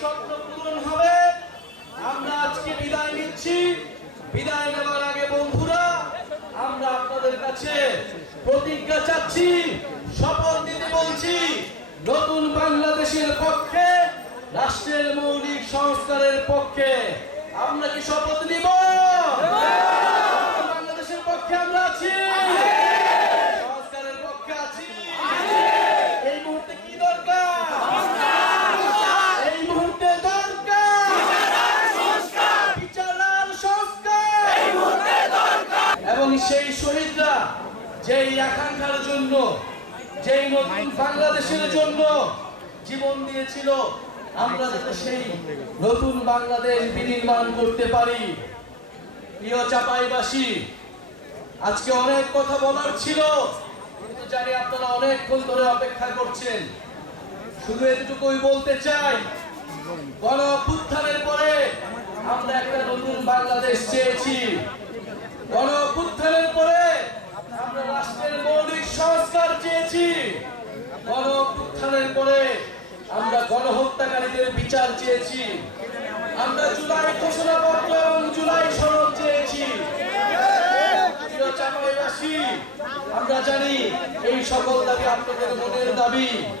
স্বপ্ন পূরণ হবে। আমরা আজকে বিদায় নিচ্ছি। বিদায় নেওয়ার আগে বন্ধুরা, আমরা আপনাদের কাছে প্রতিজ্ঞা চাচ্ছি, শপথ দিতে বলছি, নতুন বাংলাদেশের পক্ষে, রাষ্ট্রের মৌলিক সংস্কারের পক্ষে আমরা কি শপথ নিব নতুন বাংলাদেশের পক্ষে আমরা আছি সংস্কারের পক্ষে আছি এই মুহূর্তে কি দরকার এই মুহূর্তে দরকার বিচার আর সংস্কার এবং সেই শহীদরা, যেই আকাঙ্ক্ষার জন্য, যেই নতুন বাংলাদেশের জন্য জীবন দিয়েছিল, আমরা যাতে সেই নতুন বাংলাদেশ বিনির্মাণ করতে পারি। প্রিয় চাপাইবাসী, আজকে অনেক কথা বলার ছিল, কিন্তু জানি আপনারা অনেকক্ষণ ধরে অপেক্ষা করছেন। শুধু এতটুকুই বলতে চাই, গণ পরে আমরা একটা নতুন বাংলাদেশ চেয়েছি। গণ উত্থানের পরে আমরা গণহত্যাকারীদের বিচার চেয়েছি। আমরা জুলাই ঘোষণাপত্র এবং জুলাই সনদ চেয়েছি। আমরা জানি এই সকল দাবি আপনাদের মনের দাবি।